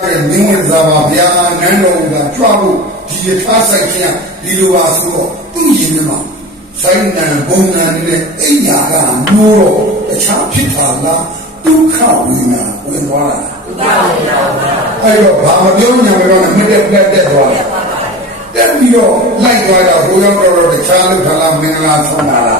တဲ့မင်းဝင်စားပါဗျာနန်းတော်ကကြွဖို့ဒီရထားဆိုင်ချင်းဒီလိုပါဆိုတော့သူ့ရင်ထဲမှာဆိုင်နံဘုံနံနဲ့အိညာကမိုးတော့တခြားဖြစ်တာလားဒုက္ခဝိညာဝင်သွားတာအဲ့တော့ဘာမပြောညာမပြောနဲ့မတက်တက်တက်သွားတယ်တက်ပြီးတော့လိုက်သွားတော့ဘိုးရောက်တော့တခြားလူခလာမင်္ဂလာဆောင်လာတာ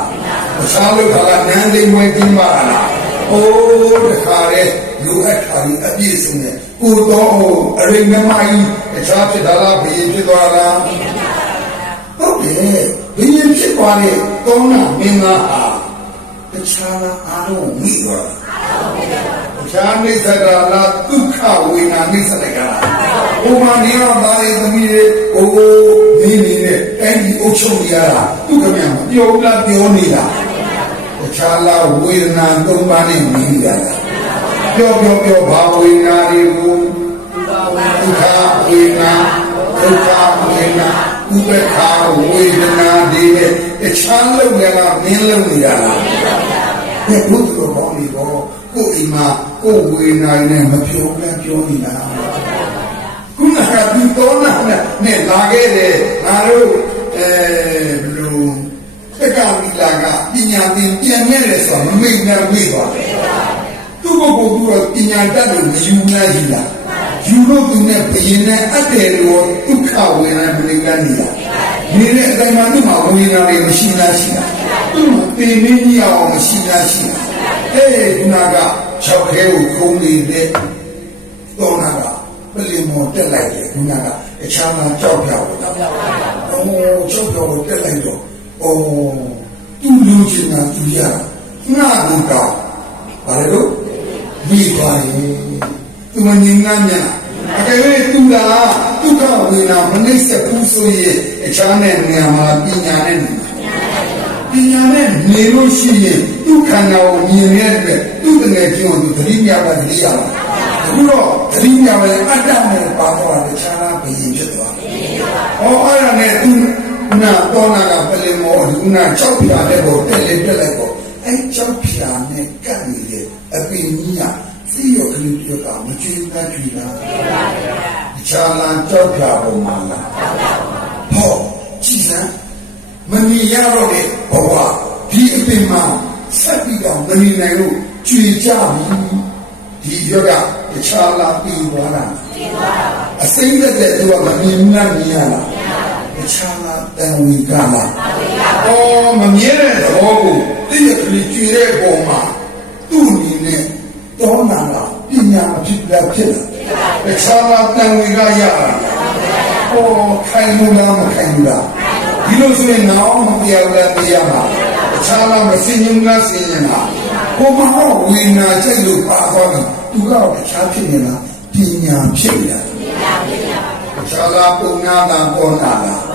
တခြားလူခလာနန်းသိမ့်ဝဲကြီးပါလား အိုးတခါလေလူအပ်ခါကြီးအပြည့်စုံတယ်ကိုတော့အရိမမကြီးတခြားဖြစ်တာလားဘယ်ဖြစ်သွားလားဟုတ်တယ်ဘယ်ဖြစ်သွားလဲကောင်းတာမင်္ဂလာဟာတခြားလားအားလုံးမိသွားတာချာနိစ္စတာလားဒုက္ခဝေနာနိစ္စတကလားဘုမာနေရသားရဲ့သမီးရဲ့ဟိုဒီနေနဲ့အဲ့ဒီအုပ်ချုပ်ရတာသူကမြန်ပြောလားပြောနေတာတ ခြားလားဝေဒနာသုံးပါးနဲ့မြင်ရတာပြောပြောပြောဘာဝေဒနာတွေကိုဒုက္ခဝေဒနာဒုက္ခဝေဒနာဥပ္ပခာဝေဒနာတွေနဲ့တခြားလုံးလည်းမင်းလုံးနေတာလားဒီဘုဒ္ဓတော်ပေါင်းနေတော့ကိုယ်အိမ်မှာကိုယ်ဝေနာနဲ့မပြောလဲပြောနေတာခုနကဒီတော်နာနဲ့လာခဲ့တယ်ငါတို့အဲဘလို့ တက္ကဝီလာကပညာသင်ပြန်ခဲ့တယ်ဆိုတော့မမိတ်နဲ့ဝေးသွားတယ်သူ့ကိုယ်ကိုယ်ကပညာတတ်လို့မယူနိုင်ဘူးလားယူလို့သူနဲ့ဘယင်နဲ့အပ်တယ်လို့ဒုက္ခဝေဒနာမလိမ့်ကနေနေတာနေတဲ့အတိုင်းမှာသူ့မှာဝေဒနာတွေမရှိလားရှိလားသူ့မှာပင်မင်းကြီးအောင်မရှိလားရှိလားအဲ့ဒီခုနက၆ခဲကိုခုံးနေတဲ့တော့နာကပလင်မောတက်လိုက်တယ်ခုနကအခြားမှာကြောက်ပြောက်ကြောက်ပြောက်အော်ကြောက်ပြောက်ကိုတက်လိုက်တော့ အော်သူ့လူချင်းကသူရငါကူတောင်းဘာလဲလို့မိပါရင်သူမငြင်းငမ်းညာအကယ်၍သူလာဒုက္ခဝေဒနာမနှိမ့်ဆက်ဘူးဆိုရင်အခြားတဲ့နေရာမှာပညာနဲ့နေပညာနဲ့နေလို့ရှိရင်သူ့ခန္ဓာကိုမြင်ရတဲ့သူ့တငယ်ချင်းကိုသူသတိမြပါသတိရပါအခုတော့သတိမြပါရင်အတ္တနဲ့ပါတော့တယ်ခြားလားဘယင်ဖြစ်သွားတယ်။ဟောအဲ့ဒါနဲ့သူ နာတော်နာကပလင်မောဒီနာ၆ဖြာတဲ့ကိုတက်လေတက်လိုက်ပေါ့အဲ့၆ဖြာနဲ့ကပ်နေတယ်အပင်ကြီးကသိရကလေးပြောတာမကြည့်တတ်ပြီလား။ခြားလား၆ဖြာပုံမှန်လား။ဟောကြည်စမ်းမမြင်ရတော့တဲ့ဘဝဒီအပင်မှာဆက်ပြီးတော့မမြင်နိုင်လို့ကြွေကြပြီဒီရွက်ကတခြားလားပြီးသွားတာပြီးသွားတာပါအစိမ့်သက်တဲ့သူကမမြင်မှမြင်ရလား တခြားလားတန်ဝီကလားအော်မမြင်တဲ့သဘောကိုသိရကလေးကြွေတဲ့ပုံမှာသူ့အနေနဲ့တောနာလားပညာမဖြစ်လားဖြစ်လားတခြားလားတန်ဝီကရလားအော်ခိုင်လို့လားမခိုင်ဘူးလားဒီလိုဆိုရင်တော့မပြောင်းလဲပြရမှာတခြားလားမစင်ရင်လားစင်ရင်လားကိုမဟုတ်ဝိညာဉ်စိတ်လို့ပါသွားပြီသူကတော့တခြားဖြစ်နေလားပညာဖြစ်နေတာပညာဖြစ်နေတာတခြားလားပုံနာတာပေါ်နာတာ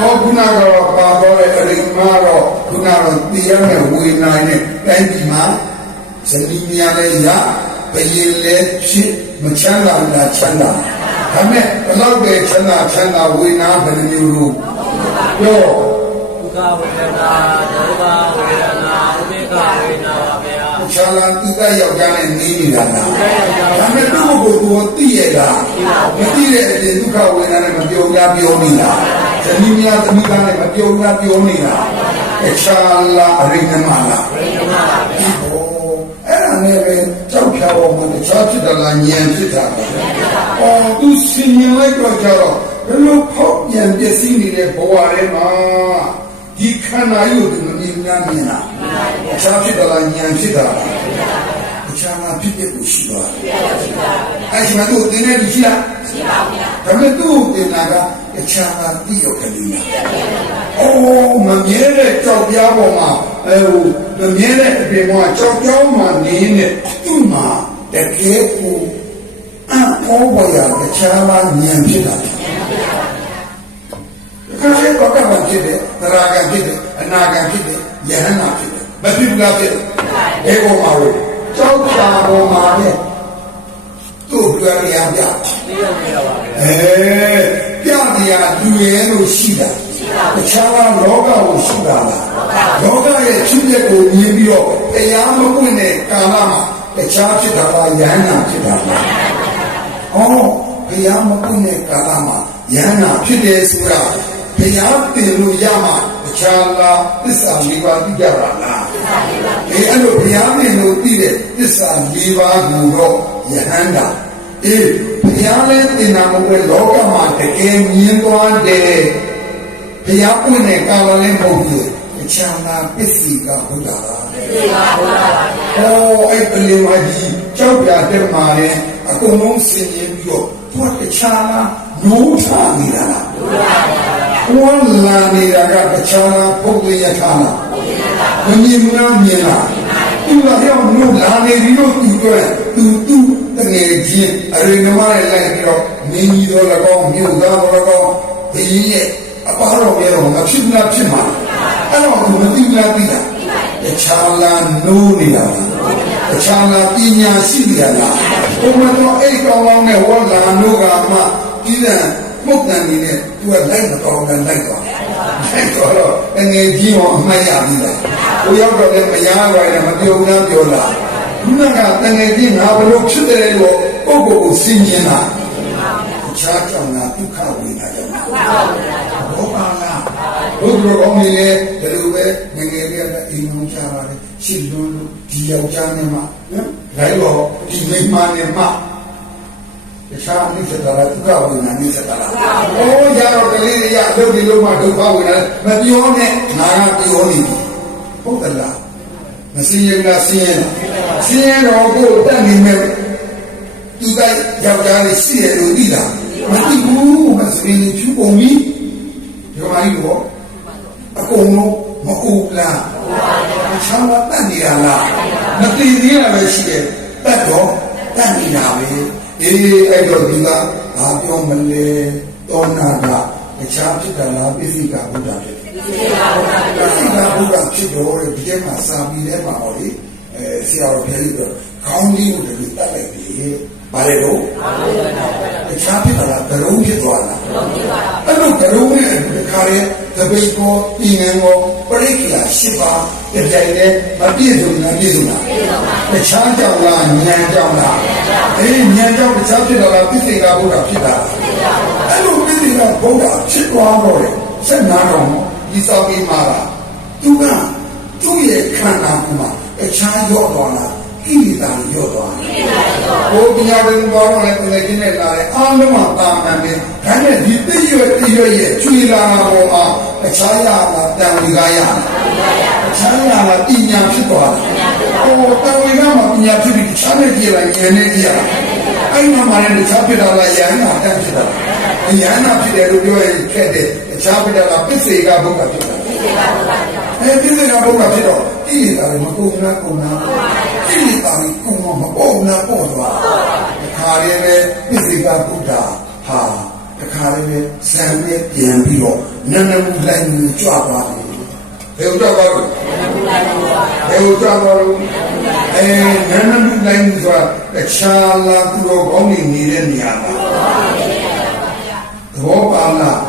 ဟောခုနကတော့ပါတော့တဲ့အရိမာတော့ခုနကတော့တရားနဲ့ဝိညာဉ်နဲ့တိုင်းပြည်မှာဇနီးများလည်းရဘယင်လည်းဖြစ်မချမ်းသာဘူးလားချမ်းသာဒါမဲ့ဘလောက်ပဲချမ်းသာချမ်းသာဝိညာဉ်ဘယ်လိုမျိုးလို့ပြောဒုက္ခဝေဒနာဒုက္ခဝေဒနာဥပေက္ခဝေဒနာပါဗျာချာလာတိတယောက်ျားနဲ့နေနေတာလားဒါမဲ့သူ့ကိုယ်ကိုယ်သိရတာမသိတဲ့အပြင်ဒုက္ခဝေဒနာနဲ့မပြောရပြောနေတာ ဇနီးများသမီးသားနဲ့မပြောရပြောနေတာချာလာအရိနမလားဒီဘောအဲ့ဒါနဲ့ပဲကြောက်ဖြာပေါ်မှာတခြားဖြစ်တာလားဉာဏ်ဖြစ်တာလားအော်သူစင်ရင်လိုက်တော့ကြတော့ဘယ်လိုဖောက်ပြန်ပျက်စီးနေတဲ့ဘဝထဲမှာဒီခန္ဓာကြီးကိုသူမမြင်များမြင်တာတခြားဖြစ်တာလားဉာဏ်ဖြစ်တာလားတ ခြားမှာဖြစ်တဲ့ကိုရှိပါအဲ့ဒီမှာသူတင်နေပြီရှိလားရှိပါဗျာဒါပေမဲ့သူ့တင်တာကတခြားမှာတိရောက်ကလေးလားအိုးမမြဲတဲ့ကြောက်ပြားပေါ်မှာအဲဟိုမမြဲတဲ့အပြင်မှာကြောက်ပြောင်းမှနေနေသူ့မှာတကယ်ကိုအံ့ဩဖွယ်ရာတခြားမှာဉာဏ်ဖြစ်တာခါလေးတော့ကမှဖြစ်တယ်သရဂံဖြစ်တယ်အနာဂံဖြစ်တယ်ယဟနာဖြစ်တယ်မဖြစ်ဘူးလားဖြစ်တယ်အဲပေါ်မှာလို့ ကြောက်ချာပေါ်မှာနဲ့သူ့ပြောရရပြသိရနေပါဗျာအဲပြတရားလူရဲလို့ရှိတာတခြားကလောကကိုရှိတာလားလောကရဲ့ဖြစ်ပျက်ကိုမြင်ပြီးတော့တရားမပွင့်တဲ့ကာလမှာတခြားဖြစ်တာကယဟနာဖြစ်တာလားဩဘုရားမပွင့်တဲ့ကာလမှာယန္နာဖြစ်တယ်ဆိုတာဘုရားတင်လို့ရမှာတခြားလားသစ္စာလေးပါးသိကြတာလား အေးအဲ့လိုဘုရားတင်လို့သိတဲ့သစ္စာလေးပါးကိုတော့ယဟန္တာအေးဘုရားလည်းတင်တာမဟုတ်ပဲလောကမှာတကယ်မြင်သွားတယ်ဘုရားပွင့်တဲ့ကာလလည်းမဟုတ်ဘူးတခြားလားပစ္စည်းကဘုရားလား။အော်အဲ့ပလင်မကြီးကြောက်ပြတဲ့မှာလည်းအကုန်လုံးဆင်ရင်ပြီးတော့သူကတခြားလားနိုးထနေတာလား။နိုးပါဘူး။ဝမ်းလာနေတာကတခြားလားပုဂ္ဂိယထာလား။ မမြင်ဘူးလားမြင်လား။သူကရောက်နိုးလာနေပြီးတော့သူကသူသူတငယ်ချင်းအရိနမနဲ့လိုက်ပြီးတော့မင်းကြီးတော်၎င်းမြို့သားတော်၎င်းဒီရဲ့အပါတော်ရဲ့တော့မဖြစ်မဖြစ်မှာ။အဲ့တော့သူမသိလားသိလား။တခြားလားနိုးနေတာလားတခြားလားပညာရှိနေတာလားဘုမတော်အဲ့ကောင်းကောင်းနဲ့ဝါလာနိုးကမှပြည်တယ်မှုတ်တန်နေနဲ့သူကလိုက်မကောင်းတယ်လိုက်သွားလိုက်သွားတော့ငယ်ကြီးရောအမှတ်ရပြီလား ဟိုရောက်တော့လည်းမရပါနဲ့မပြောဘူးလားပြောလားခုနကတငယ်ကြီးငါဘလို့ဖြစ်တယ်လို့ပုဂ္ဂိုလ်ကိုစဉ်းကျင်တာတခြားကြောင့်လားဒုက္ခဝေဒနာကြောင့်ဘောပါလားဘုရားကောင်းကြီးလည်းဘယ်လိုပဲငငယ်လေးကအိမ်လုံးချပါတယ်ရှစ်လုံးလို့ဒီယောက်ျားနဲ့မှနော်ဒါတော့ဒီမိန်းမနဲ့မှတခြားအနိစ္စတရာဒုက္ခဝေဒနာအနိစ္စတရာ။အိုးကြတော့ကလေးတွေရအလုပ်ဒီလုံးမှဒုက္ခဝေဒနာမပြောနဲ့ငါကပြောနေပြီ။ ဟုတ်သလား။မစင်းရင်လားစင်းရင်လား။စင်းရင်တော့ကိုယ်တက်နေမဲ့သူတိုက်ယောက်ျားလေးရှိတယ်လို့သိတာ။မသိဘူးမစင်းရင်ဖြူပုံကြီး။ဒီမှာကြီးတော့အကုန်လုံးမဟုတ်လား။ချမ်းသာတတ်နေတာလား။မသိသေးတာပဲရှိတယ်။တတ်တော့တတ်နေတာပဲ။အေးအဲ့တော့ဒီကဘာပြောမလဲ။တောနာကတခြားဖြစ်တာလားပစ္စည်းကဘုရားဖြစ် တယ်။ပစ္စည်းကဘုရားဖြစ်တော့ဒီထဲမှာစာပြီးထဲမှာဟောလေအဲဆရာတော်ဖျက်ပြီးတော့ခေါင်းလေးကိုတည်းတတ်လိုက်ပြီ။ဘာလဲတော့တခြားဖြစ်တာလားဘယ်လုံးဖြစ်သွားလား။အဲ့လိုဘယ်လုံးနဲ့ဒီခါရဲတပိတ်ကိုပြင်ငန်းကိုပရိက္ခာ၈ပါးတကြိုင်နဲ့မပြည့်စုံလားပြည့်စုံလားတခြားကြောင့်လားဉာဏ်ကြောင့်လားအေးဉာဏ်ကြောင့်တခြားဖြစ်တာလားပစ္စေကဘုရားဖြစ်တာအဲ့လိုပစ္စေကဘုရားဖြစ်သွားတော့တယ်ဆက်နာတော့ ဒီစောက်ပြီးမှာလားသူကသူ့ရဲ့ခန္ဓာကိုယ်မှာတခြားရော့သွားလားကိလေသာရော့သွားတယ်ဘုရားရင်ဘောတော့လည်းတကယ်ချင်းနဲ့လာတယ်အားလုံးမှာတာမှန်တယ်ဒါနဲ့ဒီသိရွယ်သိရွယ်ရဲ့ကျွေလာတာပေါ်မှာတခြားရတာတန်ဝီကားရတခြားရတာပညာဖြစ်သွားတယ်ဟိုတန်ဝီကားမှာပညာဖြစ်ပြီးတခြားနဲ့ကြည့်လိုက်ဉာဏ်နဲ့ကြည့်ရတာအဲ့မှာမှလည်းတခြားဖြစ်တာလားယန္နာတန်ဖြစ်တာယန္နာဖြစ်တယ်လို့ပြောရင်ခက်တယ်တ ခြားဖြစ်တာလားပစ္စေကဘုရားဖြစ်တာအဲပစ္စေကဘုရားဖြစ်တော့ကိလေသာတွေမကုန်လားကုန်လားကိလေသာတွေကုန်တော့မပေါ်လားပေါ်သွားတခါလေးပဲပစ္စေကဘုရားဟာတခါလေးပဲဇံနဲ့ပြန်ပြီးတော့နန္ဒမူလိုက်မှုကြွသွားတယ်ဘယ်လိုကြွသွားလို့ဘယ်လိုကြွသွားလို့အဲနန္ဒမူလိုက်မှုဆိုတာတခြားလားသူတော်ကောင်းနေနေတဲ့နေရာလားသဘောပါလား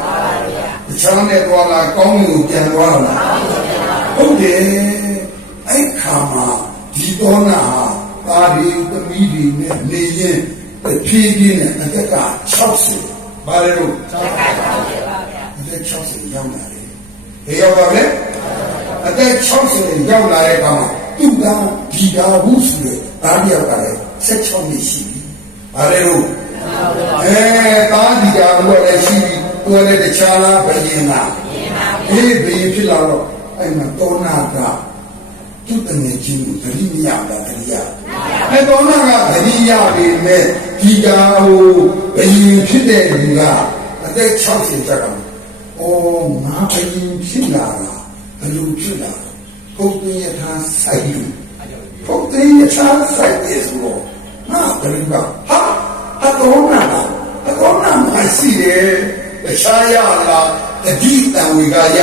တခြားနဲ့သွားလားကောင်းကိုပြန်သွားလားဟုတ်တယ်အဲ့ခါမှာဒီတော်နာဟာတာဒီသမီးတွေနဲ့နေရင်တဖြည်းဖြည်းနဲ့အသက်က60ဘာလဲလို့60ပါဗျာအသက်60ရောက်လာတယ်ဘယ်ရောက်ပါလဲအသက်60ရောက်လာတဲ့အခါမှာသူကဒီကာဟုဆိုတဲ့ဒါတယောက်ကလည်း16နှစ်ရှိပြီဘာလဲလို့အဲတာဒီကာဟုလည်းရှိပြီ ကိုယ်လည်းတခြားလားဘယင်လားဘယင်ပါဘူးအေးဘယင်ဖြစ်လာတော့အဲ့မှာတောနာကသူတငယ်ချင်းကိုသတိမရတာသတိရအဲတောနာကသတိရပြီမဲ့ဒီကာဟုဘယင်ဖြစ်တဲ့လူကအသက်60ကျတော့အော်ငါဘယင်ဖြစ်လာတာဘယ်လိုဖြစ်လာလဲပုတ်တင်ရထားဆိုင်လူပုတ်တင်ရထားဆိုင်တယ်ဆိုတော့ငါဘယ်လိုကဟာအတော်နာလားအတော်နာမရှိတ အရှားရတာတတိတံဝေကရ